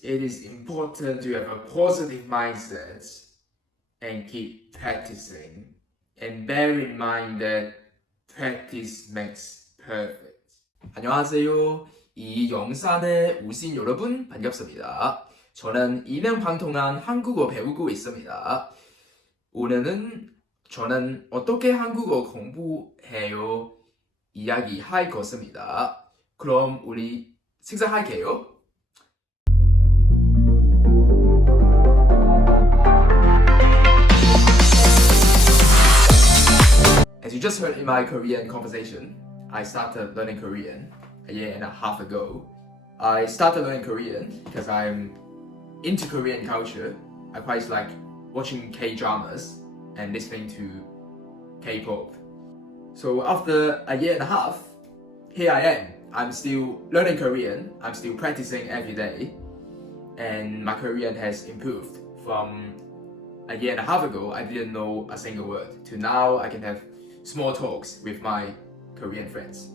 it is important to have a positive mindset and keep practicing. And bear in mind that practice makes perfect. 안녕하세요. 이 영상의 우신 여러분 반갑습니다. 저는 2년 반 동안 한국어 배우고 있습니다. 오늘은 저는 어떻게 한국어 공부해요 이야기할 것입니다. 그럼 우리 시작할게요. As you just heard in my Korean conversation, I started learning Korean a year and a half ago. I started learning Korean because I'm into Korean culture. I quite like watching K-dramas and listening to K-pop. So after a year and a half, here I am. I'm still learning Korean. I'm still practicing every day. And my Korean has improved. From a year and a half ago, I didn't know a single word, to now I can have small talks with my Korean friends.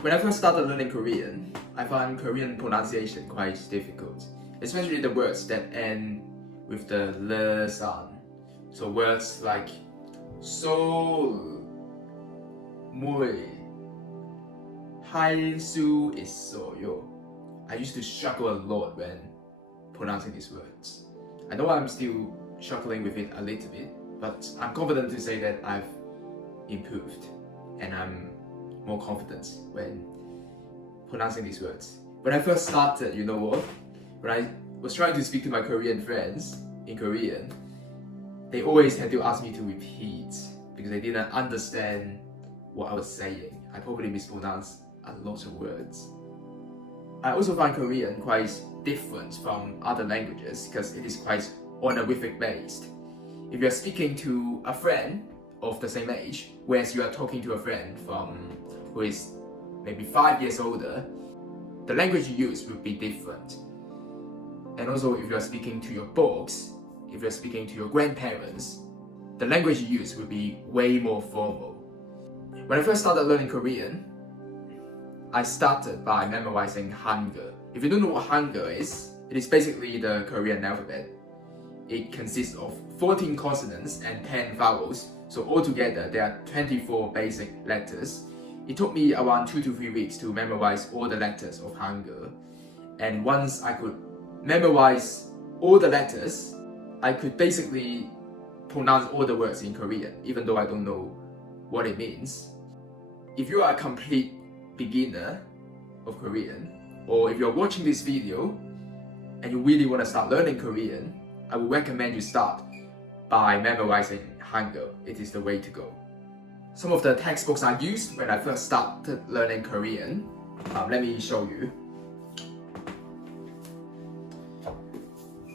When I first started learning Korean, I found Korean pronunciation quite difficult, especially the words that end with the le sound. So words like soul, 물, 할 수 있어요. I used to struggle a lot when pronouncing these words. I know I'm still struggling with it a little bit, but I'm confident to say that I've improved and I'm more confident when pronouncing these words. When I first started, you know what? When I was trying to speak to my Korean friends in Korean, they always had to ask me to repeat because they didn't understand what I was saying. I probably mispronounced a lot of words. I also find Korean quite different from other languages because it is quite honorific based. If you're speaking to a friend of the same age, whereas you are talking to a friend who is maybe 5 years older, the language you use will be different. And also if you're speaking to your boss, if you're speaking to your grandparents, the language you use will be way more formal. When I first started learning Korean, I started by memorizing Hangul. If you don't know what Hangul is, it is basically the Korean alphabet. It consists of 14 consonants and 10 vowels, so altogether there are 24 basic letters. It took me around 2 to 3 weeks to memorize all the letters of Hangul. And once I could memorize all the letters, I could basically pronounce all the words in Korean, even though I don't know what it means. If you are a complete beginner of Korean, or if you're watching this video and you really want to start learning Korean, I would recommend you start by memorizing Hangul. It is the way to go. Some of the textbooks I used when I first started learning Korean, let me show you.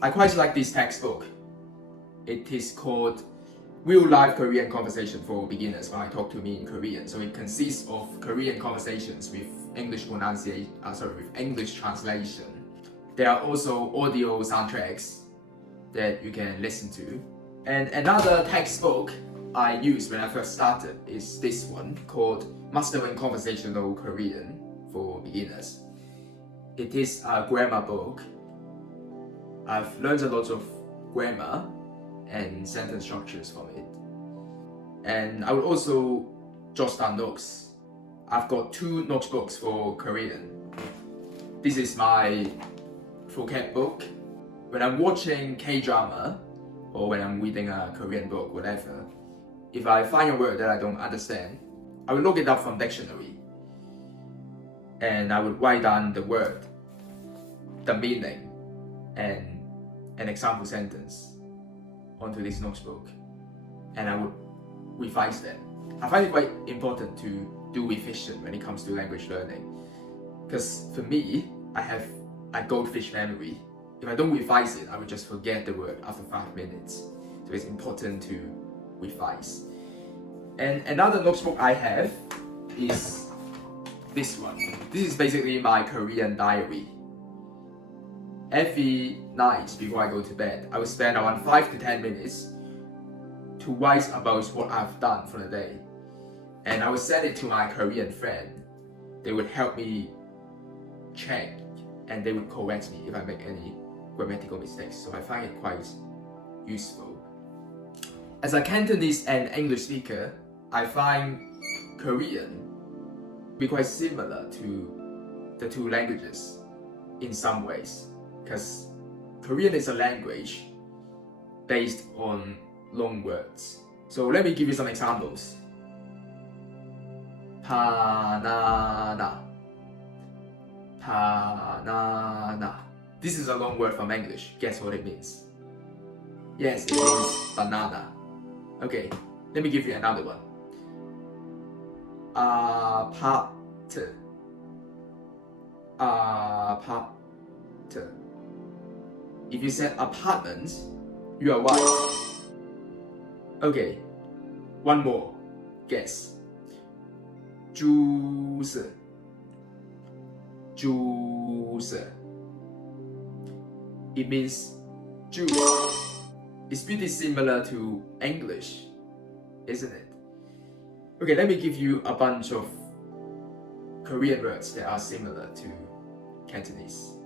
I quite like this textbook. It is called Real Life Korean Conversation for Beginners by Talk to Me in Korean. So it consists of Korean conversations with English with English translation. There are also audio soundtracks that you can listen to. And another textbook I used when I first started is this one called Mastering Conversational Korean for Beginners. It is a grammar book. I've learned a lot of grammar and sentence structures from it. And I would also jot down notes. I've got 2 notebooks for Korean. This is my vocab book. When I'm watching K-drama or when I'm reading a Korean book, whatever, if I find a word that I don't understand, I would look it up from dictionary and I would write down the word, the meaning, and an example sentence onto this notebook, and I would revise them. I find it quite important to do revision when it comes to language learning, because for me, I have a goldfish memory. If I don't revise it, I would just forget the word after 5 minutes. So it's important to revise. And another notebook I have is this one. This is basically my Korean diary. Every night before I go to bed, I will spend around 5 to 10 minutes to write about what I've done for the day. And I will send it to my Korean friend. They would help me check and they would correct me if I make any grammatical mistakes. So I find it quite useful. As a Cantonese and English speaker, I find Korean be quite similar to the two languages in some ways, because Korean is a language based on long words. So let me give you some examples. Banana. Banana. This is a long word from English. Guess what it means? Yes, it means banana. Okay, let me give you another one. Apart. Apart. If you said apartment, you are right. Okay, one more. Guess. Juice. Juice. It means juice. It's pretty similar to English, isn't it? Okay, let me give you a bunch of Korean words that are similar to Cantonese.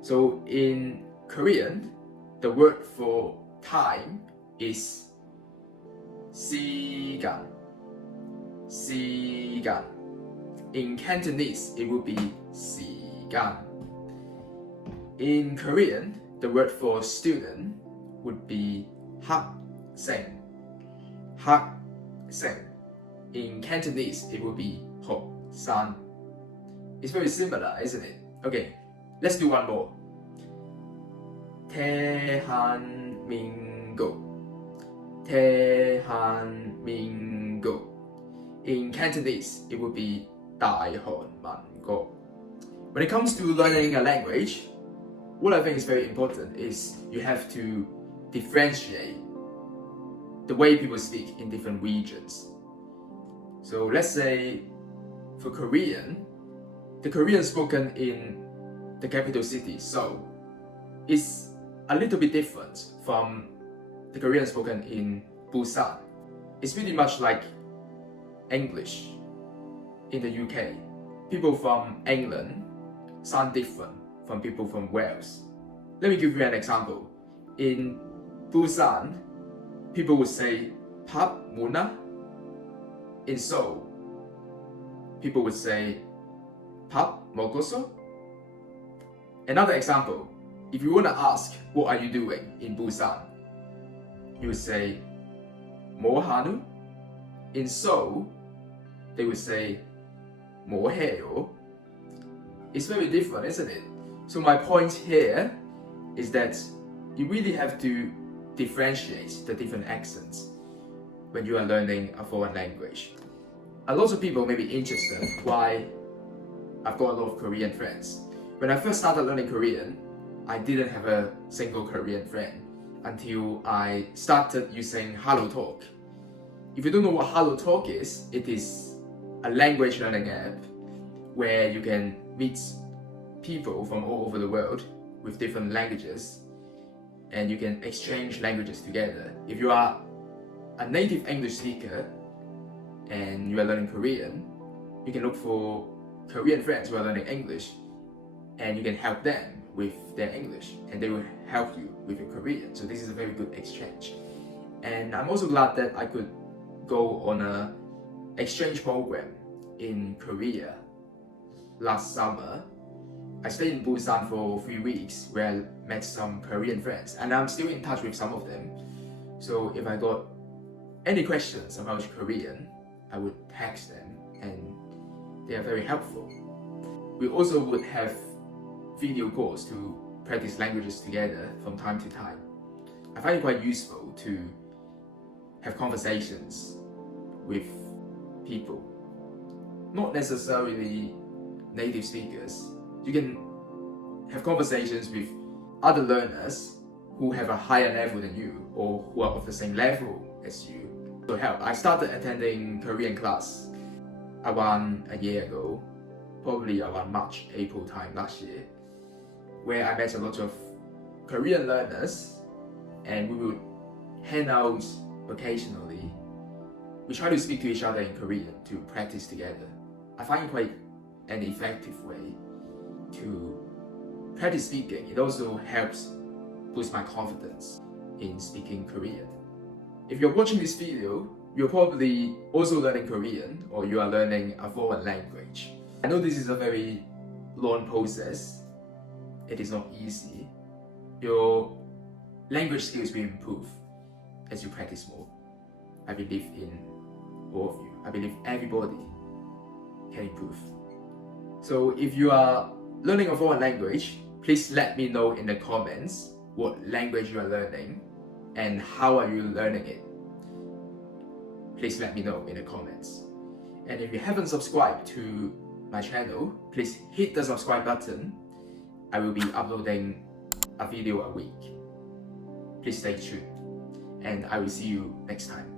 So in Korean, the word for time is 시간. 시간. In Cantonese, it would be 시간. In Korean, the word for student would be 학생. 학생. In Cantonese, it would be học生. It's very similar, isn't it? Okay, let's do one more. 대한민국. 대한민국. In Cantonese, it would be 다한민국. When it comes to learning a language, what I think is very important is you have to differentiate the way people speak in different regions. So let's say for Korean, the Korean spoken in the capital city, Seoul, is a little bit different from the Korean spoken in Busan. It's pretty much like English in the UK. People from England sound different from people from Wales. Let me give you an example. In Busan, people would say 밥 먹나? In Seoul, people would say 밥 먹었어? Another example, if you want to ask what are you doing in Busan, you would say 뭐 하누? In Seoul, they would say 뭐 해요? It's very different, isn't it? So my point here is that you really have to differentiate the different accents when you are learning a foreign language. A lot of people may be interested why I've got a lot of Korean friends. When I first started learning Korean, I didn't have a single Korean friend until I started using HelloTalk. If you don't know what HelloTalk is, it is a language learning app where you can meet people from all over the world with different languages and you can exchange languages together. If you are a native English speaker and you are learning Korean, you can look for Korean friends who are learning English and you can help them with their English and they will help you with your Korean. So this is a very good exchange. And I'm also glad that I could go on an exchange program in Korea last summer. I stayed in Busan for 3 weeks where I met some Korean friends and I'm still in touch with some of them. So if I got any questions about Korean, I would text them and they are very helpful. We also would have video calls to practice languages together from time to time. I find it quite useful to have conversations with people, not necessarily native speakers. You can have conversations with other learners who have a higher level than you or who are of the same level as you. So help. I started attending Korean class around a year ago, probably around March, April time last year, where I met a lot of Korean learners and we would hang out occasionally. We try to speak to each other in Korean to practice together. I find it quite an effective way to practice speaking, it also helps boost my confidence in speaking Korean. If you're watching this video, you're probably also learning Korean or you are learning a foreign language. I know this is a very long process. It is not easy. Your language skills will improve as you practice more. I believe in all of you. I believe everybody can improve. So if you are learning a foreign language, please let me know in the comments what language you are learning and how are you learning it. Please let me know in the comments. And if you haven't subscribed to my channel, please hit the subscribe button. I will be uploading a video a week. Please stay tuned and I will see you next time.